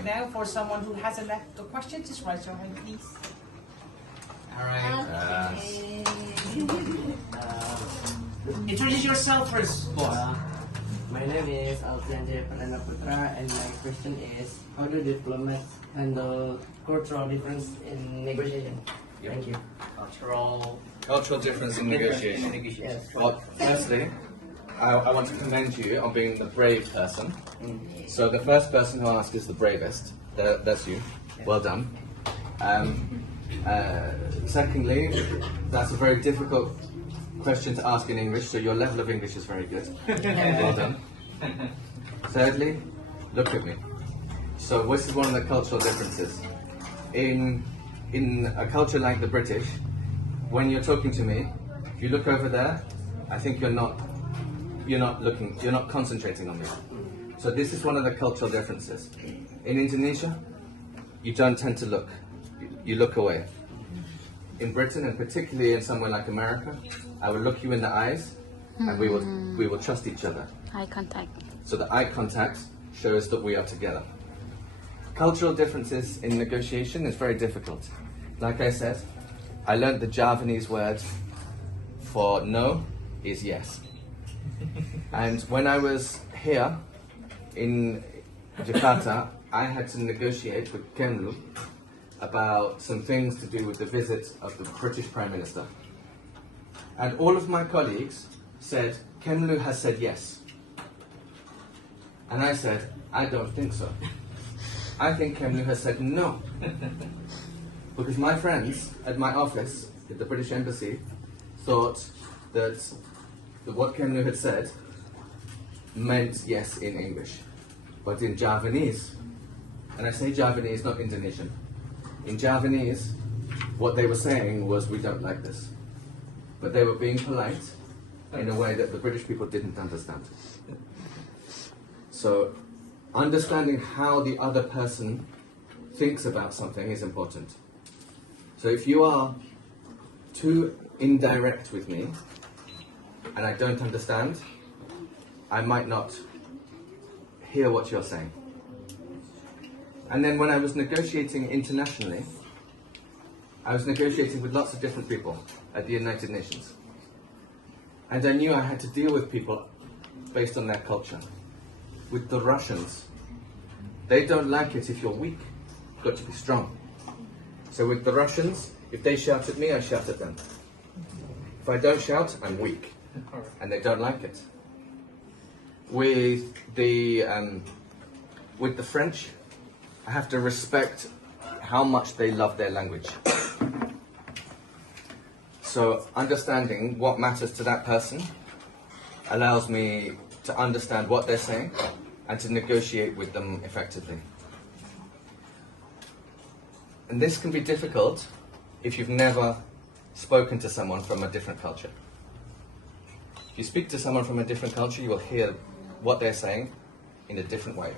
right now. For someone who hasn't left a question, just raise your hand, please. All right. Introduce yourself first, boss. My name is Alfian Jayapradana Putra, and my question is, how do diplomats handle cultural difference in negotiation? Yep. Thank you. Cultural difference in negotiation. Yes. Well, firstly, I want to commend you on being the brave person. So the first person who asked is the bravest. That's you. Well done. Secondly, that's a very difficult question to ask in English, so your level of English is very good. Well done. Thirdly, look at me. So this is one of the cultural differences. In a culture like the British, when you're talking to me, if you look over there, I think you're not concentrating on me. So this is one of the cultural differences. In Indonesia, you don't tend to look. You look away. In Britain, and particularly in somewhere like America, I will look you in the eyes, and we will trust each other. Eye contact. So the eye contact shows that we are together. Cultural differences in negotiation is very difficult. Like I said, I learned the Javanese word for no is yes. And when I was here in Jakarta, I had to negotiate with Kemlu about some things to do with the visit of the British Prime Minister. And all of my colleagues said, Kemlu has said yes. And I said, I don't think so. I think Kemlu has said no. Because my friends at my office, at the British Embassy, thought that what Kemlu had said meant yes in English. But in Javanese, and I say Javanese, not Indonesian, in Javanese, what they were saying was, we don't like this. But they were being polite in a way that the British people didn't understand. So, understanding how the other person thinks about something is important. So if you are too indirect with me, and I don't understand, I might not hear what you're saying. And then when I was negotiating internationally, I was negotiating with lots of different people at the United Nations. And I knew I had to deal with people based on their culture. With the Russians, they don't like it if you're weak. You've got to be strong. So with the Russians, if they shout at me, I shout at them. If I don't shout, I'm weak. And they don't like it. With the French, I have to respect how much they love their language. So understanding what matters to that person allows me to understand what they're saying and to negotiate with them effectively. And this can be difficult if you've never spoken to someone from a different culture. If you speak to someone from a different culture, you will hear what they're saying in a different way.